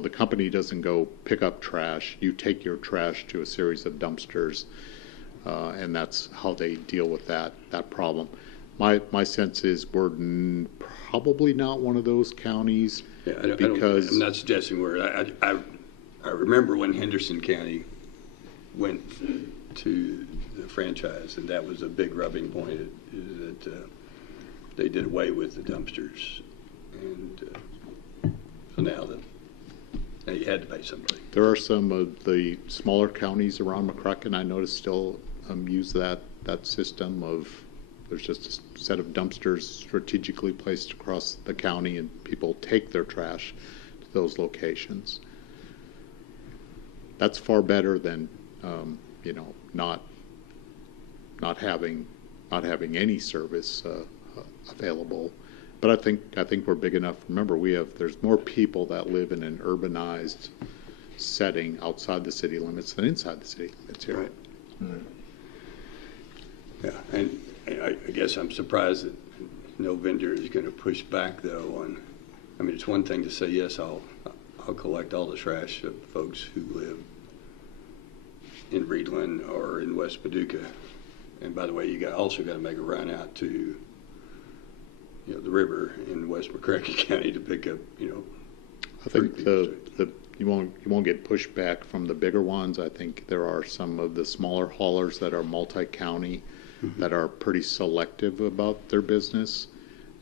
the company doesn't go pick up trash. You take your trash to a series of dumpsters, and that's how they deal with that problem. My sense is we're probably not one of those counties. Yeah, because I'm not suggesting we're. I remember when Henderson County went to the franchise, and that was a big rubbing point. Is that they did away with the dumpsters, and so now you had to pay somebody. there are some of the smaller counties around McCracken I noticed still use that system of there's just a set of dumpsters strategically placed across the county, and people take their trash to those locations. That's far better than not having any service available. But I think we're big enough. Remember, there's more people that live in an urbanized setting outside the city limits than inside the city limits here. Right. Yeah, and I guess I'm surprised that no vendor is going to push back though on. I mean, it's one thing to say yes, I'll collect all the trash of folks who live in Reedland or in West Paducah. And by the way, you also got to make a run out to the river in West McCracken County to pick up I think you won't get pushback from the bigger ones. I think there are some of the smaller haulers that are multi-county that are pretty selective about their business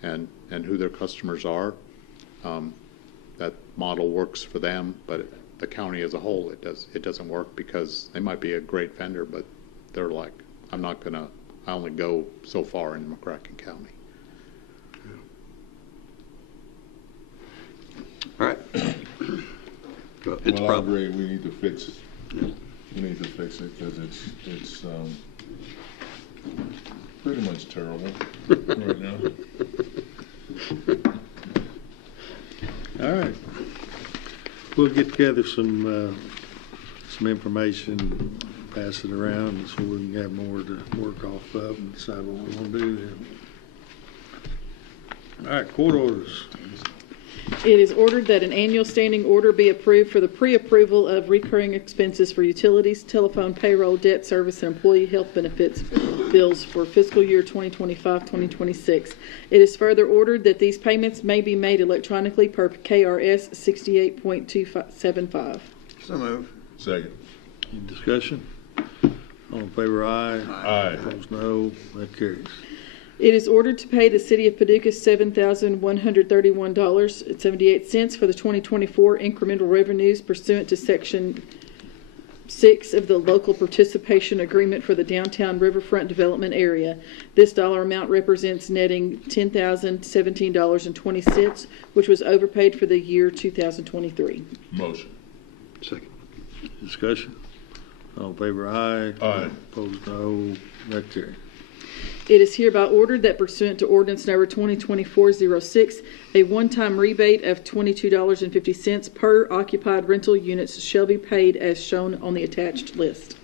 and who their customers are. That model works for them, but the county as a whole, it doesn't work because they might be a great vendor, but they're like, I only go so far in McCracken County. All right. Well, it's Well, I probably agree, we need to fix it. We need to fix it because it's pretty much terrible right now. All right. We'll get together some information, pass it around, so we can have more to work off of and decide what we want to do then. All right, court orders. It is ordered that an annual standing order be approved for the pre-approval of recurring expenses for utilities, telephone, payroll, debt service, and employee health benefits bills for fiscal year 2025-2026. It is further ordered that these payments may be made electronically per KRS 68.275. So move. Second. Any discussion? All in favor, aye. Aye. Opposed, no. That carries. It is ordered to pay the City of Paducah $7,131.78 for the 2024 incremental revenues pursuant to Section 6 of the Local Participation Agreement for the Downtown Riverfront Development Area. This dollar amount represents netting $10,017.20, which was overpaid for the year 2023. Motion. second. Discussion? All in favor, aye. Aye. Opposed, no. That carries. It is hereby ordered that pursuant to ordinance number 2024-06, a one-time rebate of $22.50 per occupied rental units shall be paid as shown on the attached list.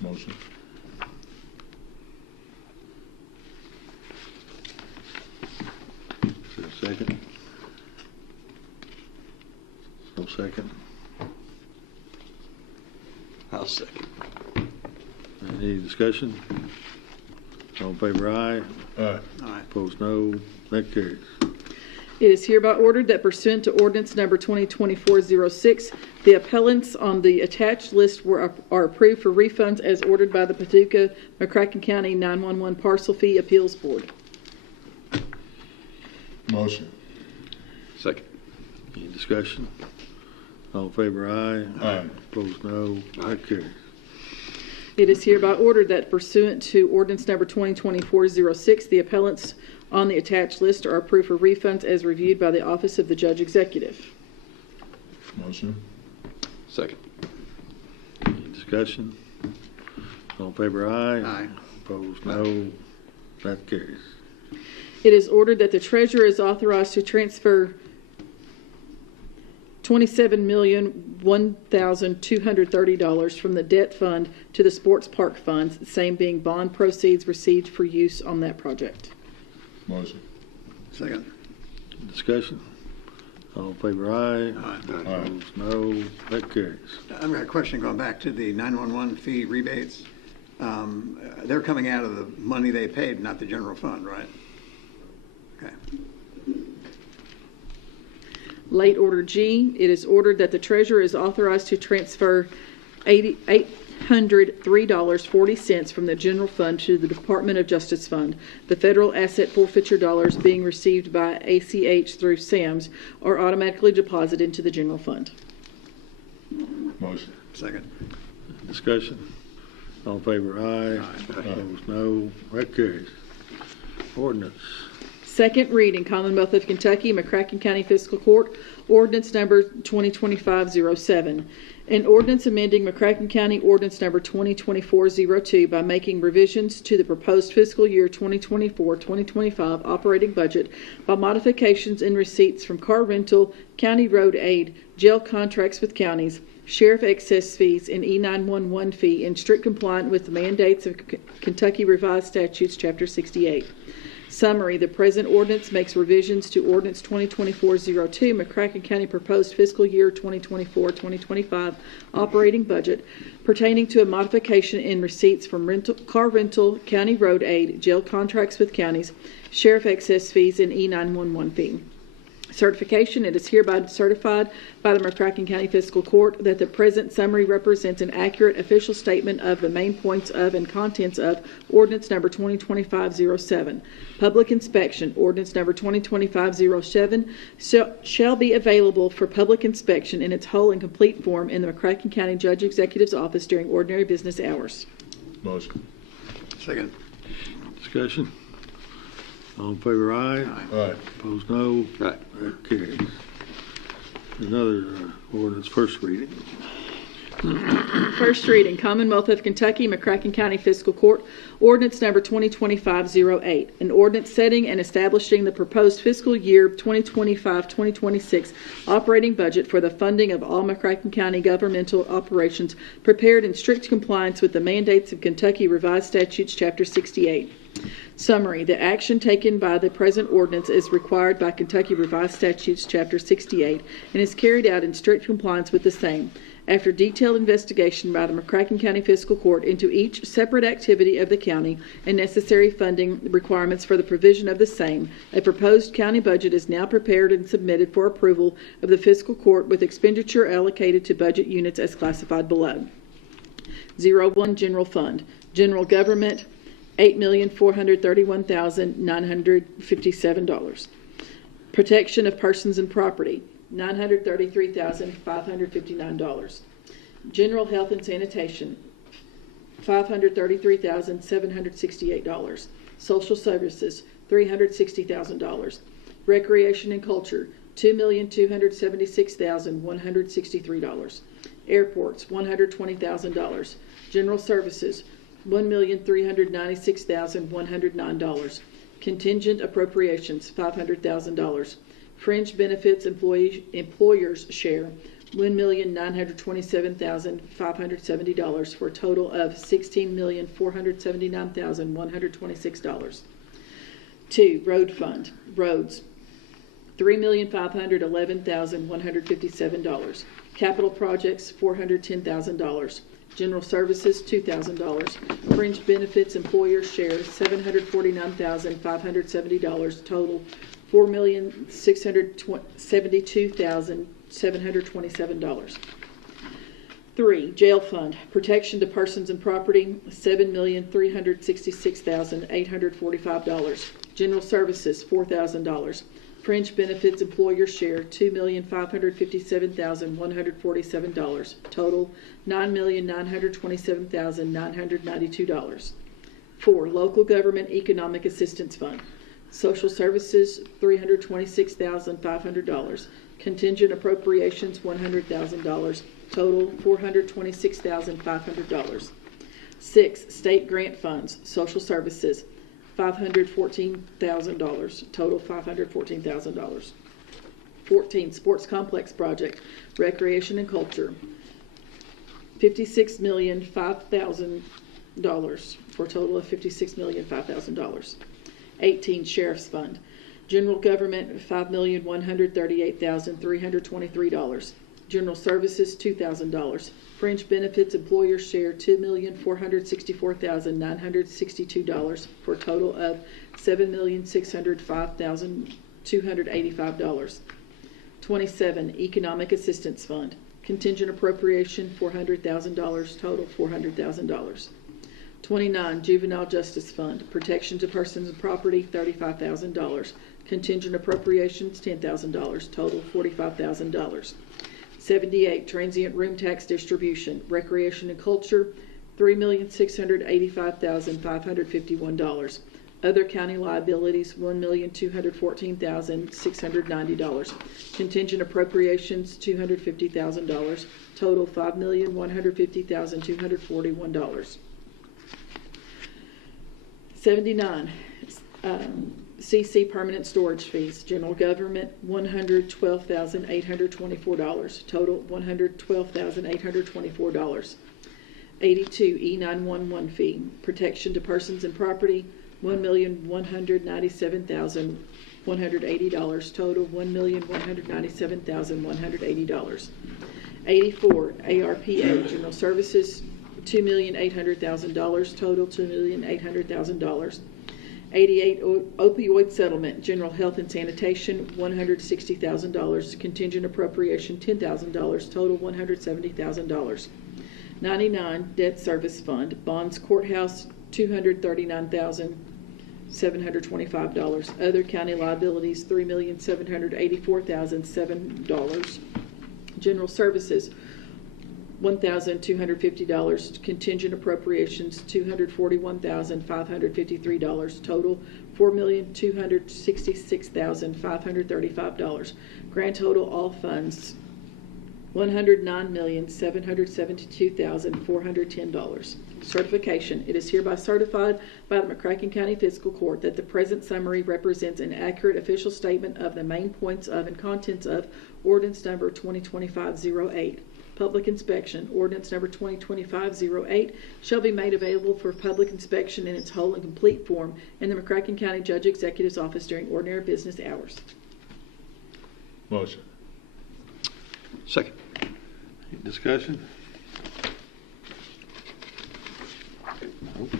Motion. Is there a second? No second. I'll second. Any discussion? All in favor, aye. Aye. Aye. Opposed, no. That carries. It is hereby ordered that pursuant to ordinance number 2024-06, the appellants on the attached list are approved for refunds as ordered by the Paducah McCracken County 911 Parcel Fee Appeals Board. Motion. Second. Any discussion? All in favor, aye. Aye. Opposed, no. That carries. It is hereby ordered that pursuant to ordinance number 2024-06, the appellants on the attached list are approved for refunds as reviewed by the Office of the Judge Executive. Motion. Second. Any discussion? All in favor, aye. Aye. Opposed, no. That carries. It is ordered that the treasurer is authorized to transfer $27,001,230 from the debt fund to the sports park funds, the same being bond proceeds received for use on that project. Motion. Second. Discussion? All in favor, aye. Aye. Opposed, no. That carries. I've got a question going back to the 911 fee rebates. They're coming out of the money they paid, not the general fund, right? Okay. Late order G, it is ordered that the treasurer is authorized to transfer $803.40 from the general fund to the Department of Justice Fund. The federal asset forfeiture dollars being received by ACH through SAMS are automatically deposited into the general fund. Motion. Second. Discussion? All in favor, aye. Aye. Opposed, no. That carries. Ordinance. Second reading, Commonwealth of Kentucky, McCracken County Fiscal Court, ordinance number 2025-07. An ordinance amending McCracken County ordinance number 2024-02 by making revisions to the proposed fiscal year 2024-2025 operating budget by modifications in receipts from car rental, county road aid, jail contracts with counties, sheriff excess fees, and E911 fee in strict compliance with the mandates of Kentucky Revised Statutes, Chapter 68. Summary, the present ordinance makes revisions to Ordinance 2024-02, McCracken County proposed fiscal year 2024-2025 operating budget pertaining to a modification in receipts from car rental, county road aid, jail contracts with counties, sheriff excess fees, and E911 fee. Certification, it is hereby certified by the McCracken County Fiscal Court that the present summary represents an accurate official statement of the main points of and contents of ordinance number 2025-07. Public inspection, ordinance number 2025-07 shall be available for public inspection in its whole and complete form in the McCracken County Judge Executive's office during ordinary business hours. Motion. Second. Discussion? All in favor, aye. Aye. Opposed, no. Aye. That carries. Another ordinance, first reading. First reading, Commonwealth of Kentucky, McCracken County Fiscal Court, ordinance number 2025-08, an ordinance setting and establishing the proposed fiscal year 2025-2026 operating budget for the funding of all McCracken County governmental operations prepared in strict compliance with the mandates of Kentucky Revised Statutes, Chapter 68. Summary, the action taken by the present ordinance is required by Kentucky Revised Statutes, Chapter 68, and is carried out in strict compliance with the same. After detailed investigation by the McCracken County Fiscal Court into each separate activity of the county and necessary funding requirements for the provision of the same, a proposed county budget is now prepared and submitted for approval of the Fiscal Court with expenditure allocated to budget units as classified below. 01 General Fund. General Government, $8,431,957. Protection of Persons and Property, $933,559. General Health and Sanitation, $533,768. Social Services, $360,000. Recreation and Culture, $2,276,163. Airports, $120,000. General Services, $1,396,109. Contingent Appropriations, $500,000. Fringe Benefits Employers Share, $1,927,570 for a total of $16,479,126. 2. Road Fund, Roads, $3,511,157. Capital Projects, $410,000. General Services, $2,000. Fringe Benefits Employer Share, $749,570. Total, $4,672,727. 3, jail fund, protection to persons and property, $7,366,845. General services, $4,000. Fringe benefits employer share, $2,557,147. Total, $9,927,992. 4, local government economic assistance fund. Social services, $326,500. Contingent appropriations, $100,000. Total, $426,500. 6, state grant funds. Social services, $514,000. Total, $514,000. 14, sports complex project, recreation and culture, $56,005,000 for a total of $56,005,000. 18, sheriff's fund, general government, $5,138,323. General services, $2,000. Fringe benefits employer share, $2,464,962 for a total of $7,605,285. 27, economic assistance fund, contingent appropriation, $400,000. Total, $400,000. 29, juvenile justice fund, protection to persons and property, $35,000. Contingent appropriations, $10,000. Total, $45,000. 78, transient room tax distribution, recreation and culture, $3,685,551. Other county liabilities, $1,214,690. Contingent appropriations, $250,000. Total, $5,150,241. 79, CC permanent storage fees. General government, $112,824. Total, $112,824. 82, E911 fee. Protection to persons and property, $1,197,180. Total, $1,197,180. 84, ARPA general services, $2,800,000. Total, $2,800,000. 88, opioid settlement, general health and sanitation, $160,000. Contingent appropriation, $10,000. Total, $170,000. 99, debt service fund, bonds courthouse, $239,725. Other county liabilities, $3,784,007. General services, $1,250. Contingent appropriations, $241,553. Total, $4,266,535. Grand total, all funds, $109,772,410. Certification. It is hereby certified by the McCracken County Fiscal Court that the present summary represents an accurate official statement of the main points of and contents of ordinance number 2025-08. Public inspection. Ordinance number 2025-08 shall be made available for public inspection in its whole and complete form in the McCracken County Judge Executive's office during ordinary business hours. Motion. Second. Any discussion? Nope.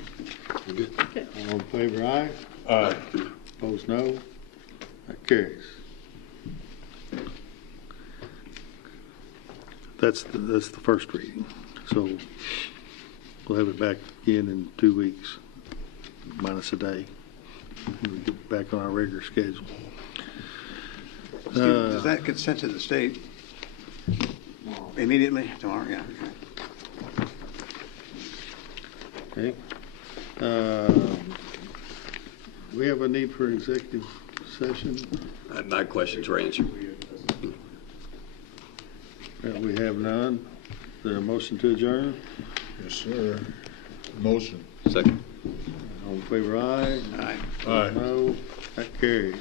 We're good. Okay. All in favor, aye. Aye. Opposed, no. That carries. That's the first reading. So we'll have it back again in 2 weeks, minus a day. We'll get back on our regular schedule. Steve, does that get sent to the state immediately? Tomorrow, yeah. Okay. We have a need for executive session. My questions were answered. We have none. Is there a motion to adjourn? Yes, sir. Motion. Second. All in favor, aye. Aye. Aye. No. That carries.